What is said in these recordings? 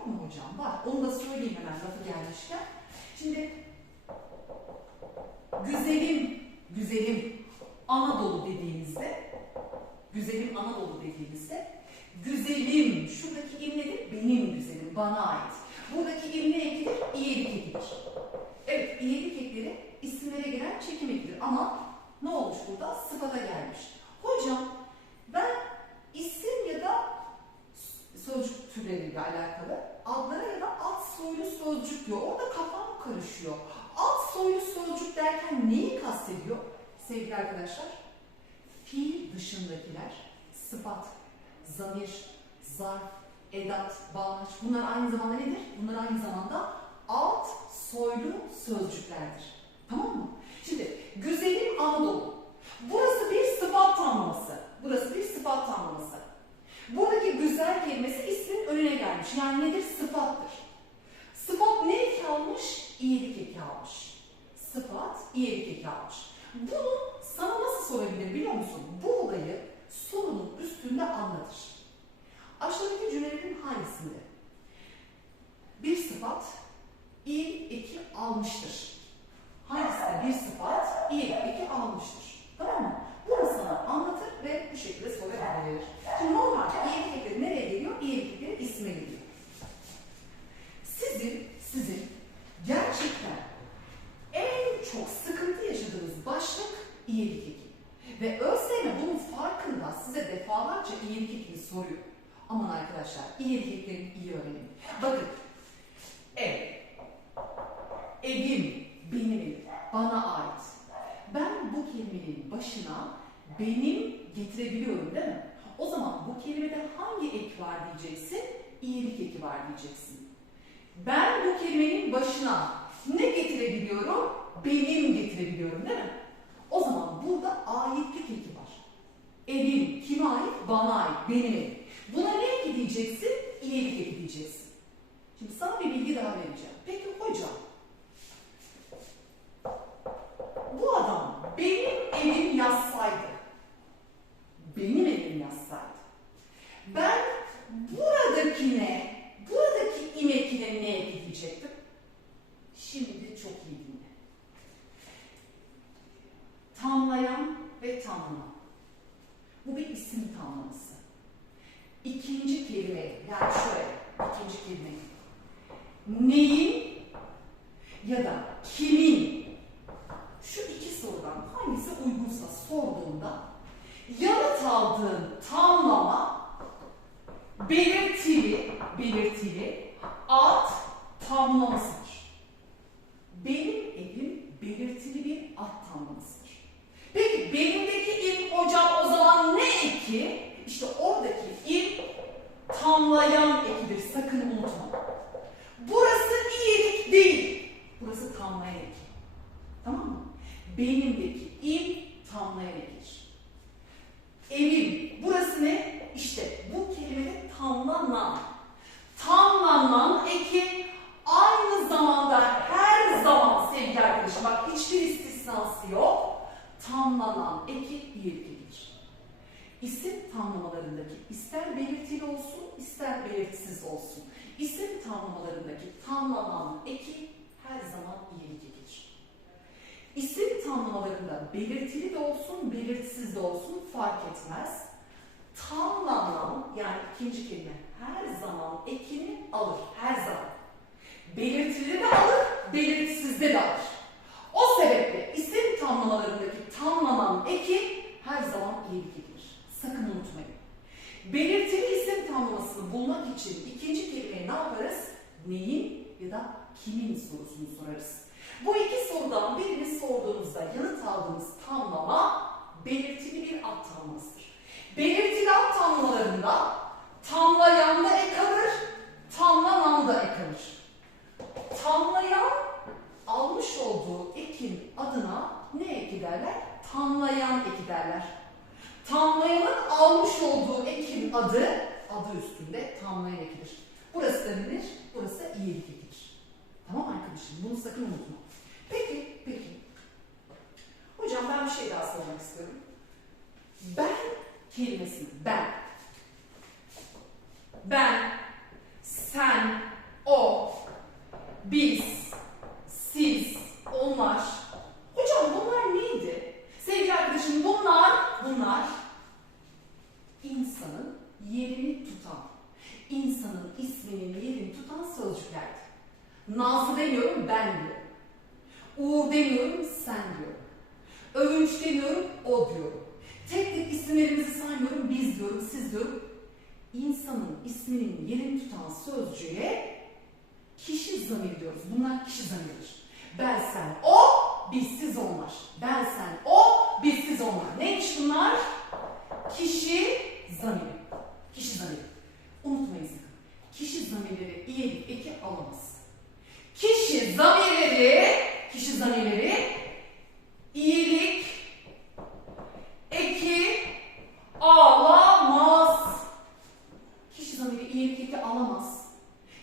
yok mu hocam? Var. Onu da söyleyeyim hemen lafı gelmişken. Şimdi güzelim, güzelim Anadolu dediğimizde güzelim Anadolu dediğimizde güzelim şuradaki im nedir? Benim güzelim, bana ait. Buradaki im ne ekidir? İyilik ekidir. Evet, iyilik ekleri isimlere giren çekim ekidir ama ne olmuş burada? Sıfata gelmiş. Hocam ben isim ya da sözcük türleriyle alakalı adlara ya da alt soylu sözcük diyor. Orada kafam karışıyor. Alt soylu sözcük derken neyi kastediyor? Sevgili arkadaşlar, fiil dışındakiler sıfat, zamir, zarf, edat, bağlaç bunlar aynı zamanda nedir? Bunlar aynı zamanda alt soylu sözcüklerdir. Tamam mı? Şimdi güzelim Anadolu. Burası bir sıfat tamlaması. Burası bir sıfat tamlaması. Buradaki güzel kelimesi ismin önüne gelmiş. Yani nedir? Sıfattır. Sıfat ne eki almış? İyilik eki almış. Sıfat iyilik eki almış. Bunu sana nasıl sorabilir biliyor musun? Bu olayı sorunun üstünde anlatır. Aşağıdaki cümlelerin hangisinde? Bir sıfat iyi eki almıştır. Hangisinde bir sıfat iyi eki almıştır? Tamam mı? Bunu sana anlatır ve bu şekilde soru verir. Şimdi normalde iyilik ekleri nereye geliyor? İyilik ekleri isme geliyor. Sizin, sizin gerçekten en çok sıkıntı yaşadığınız başlık iyilik eki. Ve ÖSYM bunun farkında size defalarca iyilik ekini soruyor. Aman arkadaşlar iyilik eklerini iyi öğrenin. Bakın ev, evim, benim evim, bana ait. Ben bu kelimenin başına benim getirebiliyorum değil mi? O zaman bu kelimede hangi ek var diyeceksin? İyilik eki var diyeceksin. Ben bu kelimenin başına ne getirebiliyorum? Benim getirebiliyorum değil mi? O zaman burada aitlik eki var. Evim kime ait? Bana ait, benim. Buna ne eki diyeceksin? İyilik eki diyeceksin. Şimdi sana bir bilgi daha vereceğim. Peki hocam, bu adam benim evim yazsaydı, benim evim yazsaydı, ben buradakine, buradaki imekine ne ekleyecektim? Şimdi çok iyi dinle. Tamlayan ve tamlama. Bu bir isim tamlaması. İkinci kelime, yani şöyle, ikinci kelime. Neyin ya da kimin şu iki sorudan hangisi uygunsa sorduğunda yanıt aldığın tamlama belirtili, belirtili ad tamlamasıdır. Benim evim belirtili bir ad tamlamasıdır. Peki benimdeki im hocam o zaman ne eki? İşte oradaki im tamlayan ekidir. Sakın unutma. Burası iyilik değil. Burası tamlayan eki. Tamam mı? Benimdeki im tamlayan ekidir. Evim. Burası ne? İşte bu kelimede tamlanan. Tamlanan eki aynı zamanda her zaman sevgili arkadaşım bak hiçbir istisnası yok. Tamlanan eki iyilik ekidir. İsim tamlamalarındaki ister belirtili olsun ister belirtisiz olsun. İsim tamlamalarındaki tamlanan eki her zaman iyilik ekidir. İsim tamlamalarında belirtili de olsun, belirtisiz de olsun fark etmez. Tamlanan yani ikinci kelime her zaman ekini alır. Her zaman. Belirtili de alır, belirtisizde de alır. O sebeple isim tamlamalarındaki tamlanan eki her zaman iyilik ekidir. Sakın unutmayın. Belirtili isim tamlamasını bulmak için ikinci kelimeye ne yaparız? Neyin ya da kimin sorusunu sorarız. Bu iki sorudan birini sorduğunuzda yanıt aldığınız tamlama belirtili bir ad tamlamasıdır. Belirtili ad tamlamalarında tamlayan da ek alır, tamlanan da ek alır. Tamlayan almış olduğu ekin adına ne eki derler? Tamlayan eki derler. Tamlayanın almış olduğu ekin adı, adı üstünde tamlayan ekidir. Burası da nedir? Burası iyilik ekidir. Tamam arkadaşım, bunu sakın unutma. Peki, peki. Hocam ben bir şey daha sormak istiyorum. Ben kelimesini, ben. ben, sen, o, biz, siz, onlar. Hocam bunlar neydi? Sevgili arkadaşım bunlar, bunlar insanın yerini tutan, insanın isminin yerini tutan sözcüklerdi. Nazlı demiyorum ben diyorum. Uğur demiyorum sen diyorum. Övünç demiyorum o diyorum. Tek tek isimlerimizi saymıyorum biz diyorum siz diyorum. İnsanın isminin yerini tutan sözcüğe kişi zamiri diyoruz. Bunlar kişi zamiridir. Ben sen o, biz siz onlar. Ben sen o, biz siz onlar. Neymiş bunlar? Kişi zamiri. Kişi zamiri. Unutmayın sakın. Kişi zamirleri iyilik eki alamaz. Kişi zamirleri, kişi zamirleri iyilik eki alamaz. Kişi zamiri iyilik eki alamaz.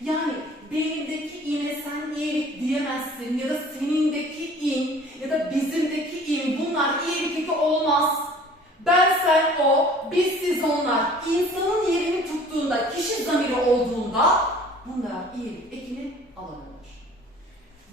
Yani benimdeki ine sen iyilik diyemezsin ya da senindeki in ya da bizimdeki in bunlar iyilik eki olmaz. Ben sen o, biz siz onlar. İnsanın yerini tuttuğunda, kişi zamiri olduğunda bunlar iyilik ekini alamıyorlar.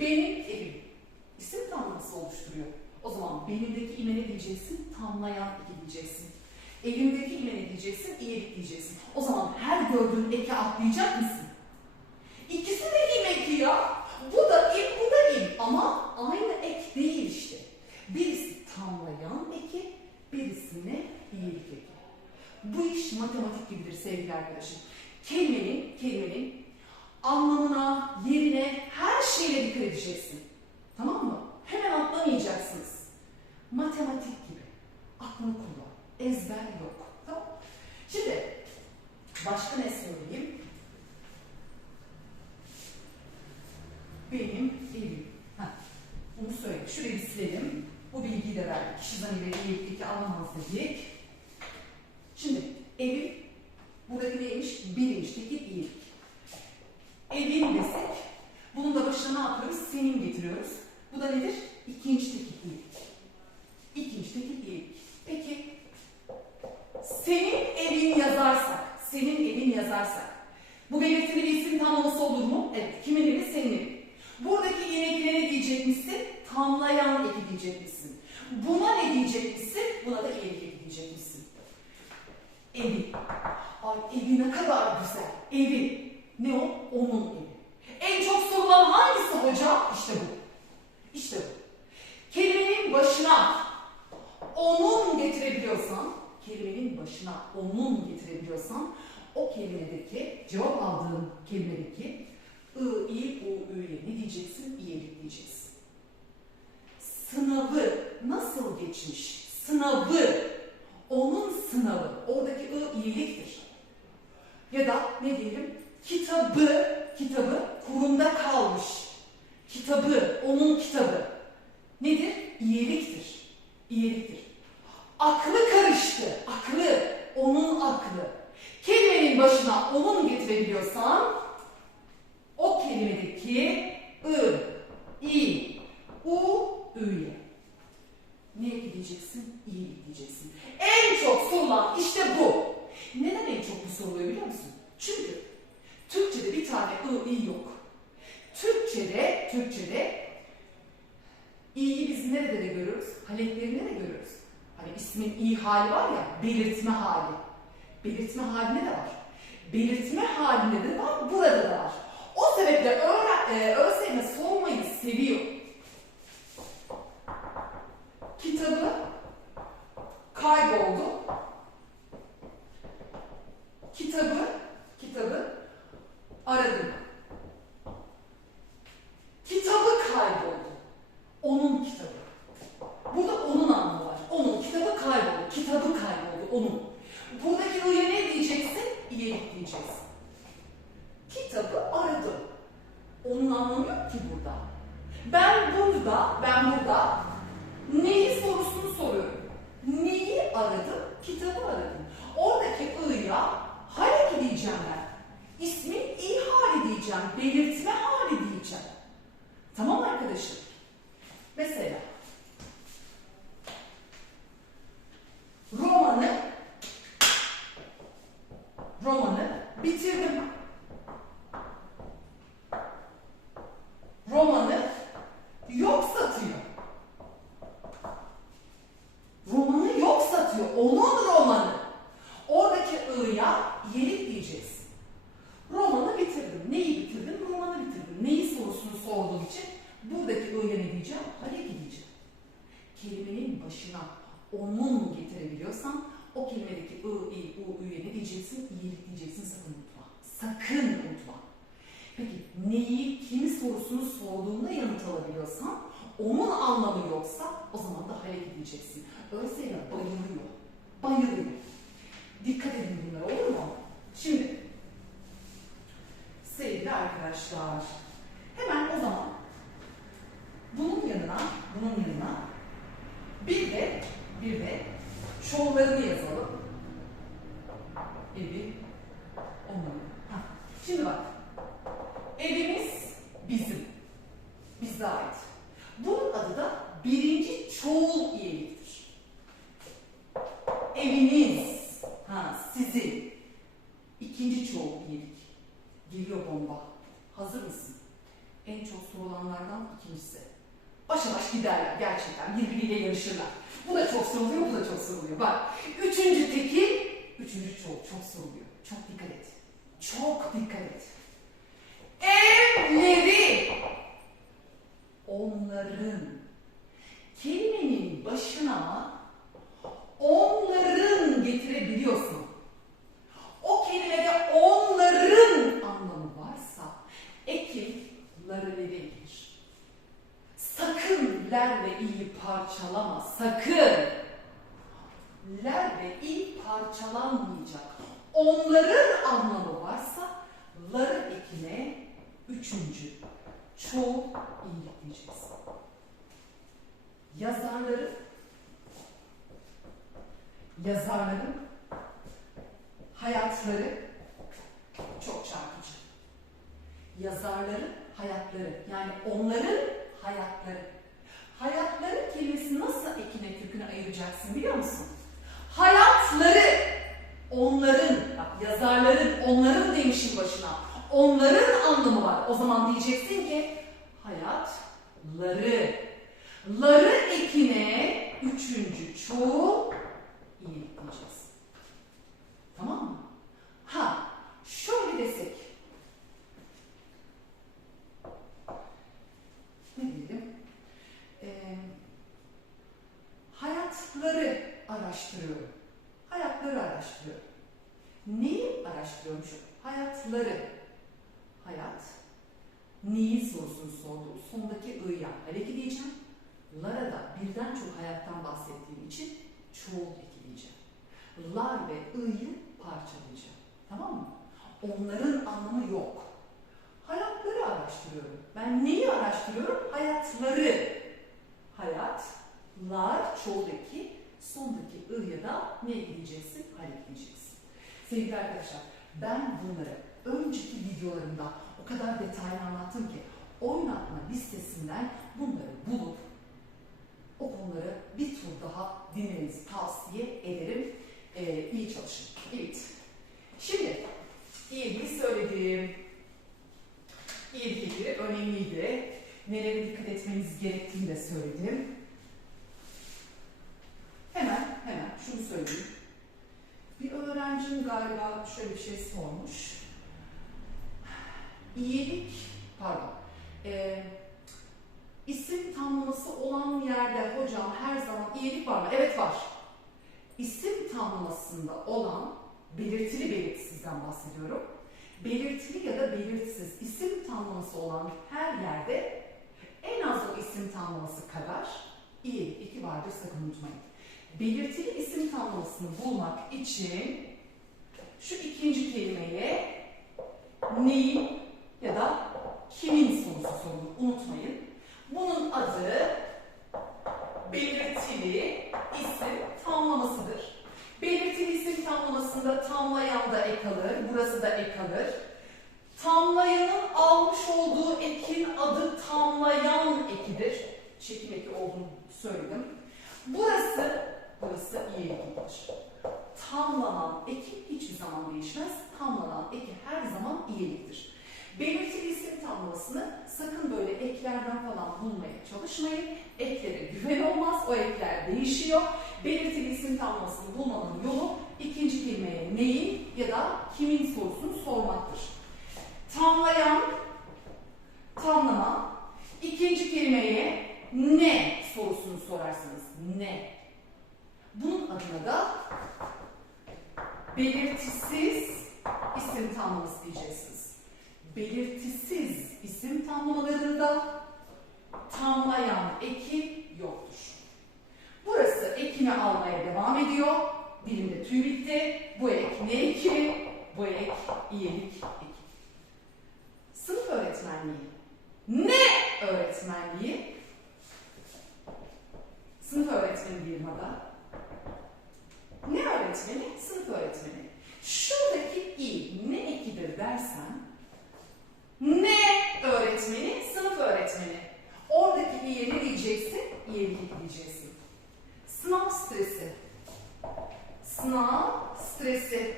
Benim evim. İsim tamlaması oluşturuyor. O zaman benimdeki ime ne diyeceksin? Tamlayan eki diyeceksin. Elimdeki ime ne diyeceksin? İyilik diyeceksin. O zaman her gördüğün eki atlayacak mısın? İkisi de im eki ya. Bu da im, bu da im. Ama aynı ek değil işte. Birisi tamlayan eki, birisine iyilik eki. Bu iş matematik gibidir sevgili arkadaşım. Kelimenin, kelimenin anlamına, yerine, her şeyle dikkat edeceksin. Tamam mı? Hemen atlamayacaksınız. Matematik gibi. Aklını kullan. Ezber yok. Tamam Şimdi başka ne söyleyeyim? Benim evim. Heh, bunu söyledik. Şurayı silelim. Bu bilgiyi de verdik. Kişi zamirleri iyilik alamaz dedik. Şimdi evim buradaki neymiş? Biriymiş. Tekil iyilik. Evin desek bunun da başına ne yapıyoruz? Senin getiriyoruz. Bu da nedir? İkinci tekil iyilik. İkinci tekil iyilik. Peki senin evin yazarsak, senin evin yazarsak bu belirtili bir isim tamlaması olur mu? Evet. Kimin evi? Senin evin. Buradaki inekine ne diyecek eki diyecek misin? Buna ne diyecek misin? Buna da iyilik eki diyecek misin? Evi. Ay evi ne kadar güzel. Evi. Ne o? Onun evi. En çok sorulan hangisi hocam? İşte bu. İşte bu. Kelimenin başına onun getirebiliyorsan, kelimenin başına onun getirebiliyorsan, o kelimedeki, cevap aldığın kelimedeki ı, i, u, ü'ye ne diyeceksin? İyilik diyeceksin. Nasıl geçmiş? Sınavı, onun sınavı, oradaki ı iyiliktir. Ya da ne diyelim? Kitabı, kitabı kurumda kalmış. Kitabı, onun kitabı. Nedir? İyiliktir. İyiliktir. Aklı karıştı. Aklı, onun aklı. Kelimenin başına onun getirebiliyorsan o kelimedeki ı, i, u, ü'ye. Ne diyeceksin? İyilik diyeceksin. En çok sorulan işte bu. Neden en çok bu soruluyor biliyor musun? Çünkü Türkçe'de bir tane ı, i yok. Türkçe'de, Türkçe'de i'yi biz nerede de görüyoruz? Haleklerinde de görüyoruz. Hani ismin i hali var ya, belirtme hali. Belirtme halinde de var. Belirtme halinde de var, burada da var. O sebeple öğren, e, sormayı seviyor. Kitabı kayboldu. Kitabı aradım. Kitabı kayboldu. Onun kitabı. Burada onun anlamı var. Onun kitabı kayboldu. Kitabı kayboldu. Onun. Buradaki ı'ya ne diyeceksin? İyilik diyeceksin. Kitabı aradım. Onun anlamı yok ki burada. Ben burada, ben burada neyi sorusunu soruyorum. Neyi aradım? Kitabı aradım. Oradaki ı'ya hareki diyeceğim ben. İsmin i hali diyeceğim. Belirtme hali diyeceğim. Tamam mı arkadaşım? Mesela romanı romanı bitirdim. Romanı yok satıyor. Romanı yok satıyor. Onun romanı. Oradaki ı'ya yenik diyeceksin. Romanı bitirdim. Neyi bitirdim? Romanı bitirdim. Neyi sorusunu sorduğum için buradaki ı'ya ne diyeceğim? Hareki diyeceğim. Kelimenin başına onun getirebiliyorsan o kelimedeki ı, i, u, ü'ye ne diyeceksin? İyilik diyeceksin sakın unutma. Sakın unutma. Peki neyi, kimi sorusunu sorduğunda yanıt alabiliyorsan onun anlamı yoksa o zaman da hareket diyeceksin. Öyleyse bayılıyor. Bayılıyor. Dikkat edin bunlara olur mu? Şimdi sevgili arkadaşlar hemen o zaman bunun yanına bunun yanına bir de bir de çoğullarını yazalım. Evi onun. Ha. Şimdi bak evimiz bizim. Bize ait. Bunun adı da birinci çoğul iyiliktir. Eviniz, ha sizin. İkinci çoğul iyilik. Geliyor bomba. Hazır mısın? En çok sorulanlardan ikincisi. Başa baş giderler gerçekten. Birbiriyle yarışırlar. Bu da çok soruluyor, bu da çok soruluyor. Bak, üçüncü tekil, üçüncü çoğul çok soruluyor. Çok dikkat et. Çok dikkat et. Evleri onların kelimenin başına onların getirebiliyorsun. O kelimede onların anlamı varsa ekin larıleri gelir. Sakın ler ve i'yi parçalama. Sakın. Ler ve i parçalanmayacak. Onların anlamı varsa ları ekine üçüncü çoğul iyilik diyeceksin. Yazarları yazarların hayatları çok çarpıcı. Yazarların hayatları yani onların hayatları. Hayatları kelimesi nasıl ekine köküne ayıracaksın biliyor musun? Hayatları onların, bak yazarların, onların demişin başına. Onların anlamı var. O zaman diyeceksin ki hayatları. Ları ekine üçüncü çoğul iyilik diyeceğiz. Tamam mı? Ha, şöyle desek. Ne diyelim? Ee, hayatları araştırıyorum. Hayatları araştırıyorum. Neyi araştırıyormuşum? Hayatları. Hayat. Neyi sorusunu sorduğum sondaki ı'ya hareket diyeceğim. Lara da birden çok hayattan bahsettiğim için çoğul ekleyeceğim. Lar ve ı'yı parçalayacağım. Tamam mı? Onların anlamı yok. Hayatları araştırıyorum. Ben neyi araştırıyorum? Hayatları. Hayatlar çoğul eki, sondaki ı'ya da ne ekleyeceksin? Halekleyeceksin. Sevgili arkadaşlar, ben bunları önceki videolarımda o kadar detaylı anlattım ki oynatma listesinden bunları bulup o konuları bir tur daha dinlemenizi tavsiye ederim. Ee, iyi çalışın. Evet. Şimdi iyiliği söyledim. İyilik fikri önemliydi. Nelere dikkat etmeniz gerektiğini de söyledim. Hemen hemen şunu söyleyeyim. Bir öğrencim galiba şöyle bir şey sormuş. İyilik, pardon, e, isim tamlaması olan yerde hocam her zaman iyilik var mı? Evet var. İsim tamlamasında olan belirtili belirtisizden bahsediyorum. Belirtili ya da belirtisiz isim tamlaması olan her yerde en az o isim tamlaması kadar iyilik iki vardır sakın unutmayın. Belirtili isim tamlamasını bulmak için şu ikinci kelimeye neyin ya da kimin sorusu sorulur unutmayın. Bunun adı belirtili isim tamlamasıdır. Belirtili isim tamlamasında tamlayan da ek alır, burası da ek alır. Tamlayanın almış olduğu ekin adı tamlayan ekidir. Çekim eki olduğunu söyledim. Burası, burası iyi ekidir. Tamlanan ekim hiçbir zaman değişmez. eki her zaman iyiliktir. Belirtili isim tamlamasını sakın böyle eklerden falan bulmaya çalışmayın. Eklere güven olmaz, o ekler değişiyor. Belirtili isim tamlamasını bulmanın yolu ikinci kelimeye neyin ya da kimin sorusunu sormaktır. Tamlayan, tamlama, ikinci kelimeye ne sorusunu sorarsanız ne. Bunun adına da belirtisiz isim tamlaması diyeceksiniz. Belirtisiz isim tamlamalarında tamlayan eki yoktur. Burası ekini almaya devam ediyor. Dilimde tüy bitti. Bu ek ne eki? Bu ek iyilik eki. Sınıf öğretmenliği. Ne öğretmenliği? Sınıf öğretmeni ada. Ne öğretmeni? Sınıf öğretmeni. Şuradaki i ne ekidir dersen ne öğretmeni? Sınıf öğretmeni. Oradaki i'ye ne diyeceksin? İyilik diyeceksin. Sınav stresi. Sınav stresi.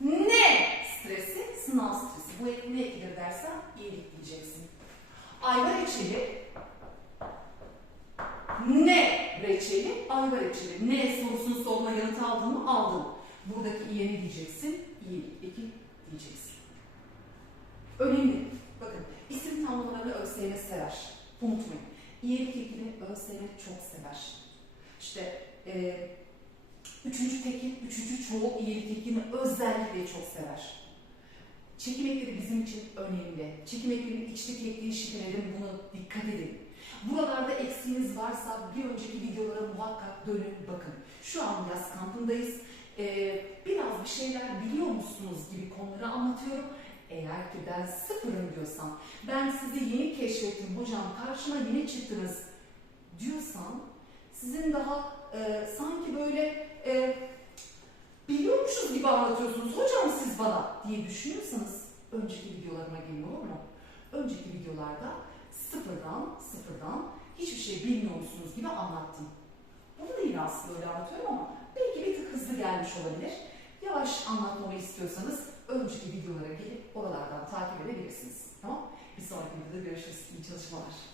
Ne stresi? Sınav stresi. Bu ek ne ekidir dersen iyilik diyeceksin. Ayva reçeli. Ne reçeli? Ayva reçeli. Ne sorusunun sonuna yanıt aldın mı? Aldın. Buradaki iyiye ne diyeceksin? İyilik eki diyeceksin. Önemli. Bakın isim tamlamalarını ÖSYM sever. Unutmayın. İyilik ekini ÖSYM çok sever. İşte e, üçüncü tekil, üçüncü çoğul iyilik ekini özellikle çok sever. Çekim ekleri bizim için önemli. Çekim eklerinin içteki ekliği şifrelerin bunu dikkat edin. Buralarda eksiğiniz varsa bir önceki videolara muhakkak dönün bakın. Şu an yaz kampındayız. Ee, biraz bir şeyler biliyor musunuz gibi konuları anlatıyorum. Eğer ki ben sıfırım diyorsan, ben sizi yeni keşfettim hocam, karşıma yeni çıktınız diyorsan, sizin daha e, sanki böyle e, biliyormuşuz gibi anlatıyorsunuz hocam siz bana diye düşünüyorsanız önceki videolarıma gelin olur mu? Önceki videolarda sıfırdan sıfırdan hiçbir şey bilmiyormuşsunuz gibi anlattım. Bunu da yine aslında öyle anlatıyorum ama belki bir tık hızlı gelmiş olabilir. Yavaş anlatmamı istiyorsanız önceki videolara gelip oralardan takip edebilirsiniz. Tamam? Bir sonraki videoda görüşürüz. İyi çalışmalar.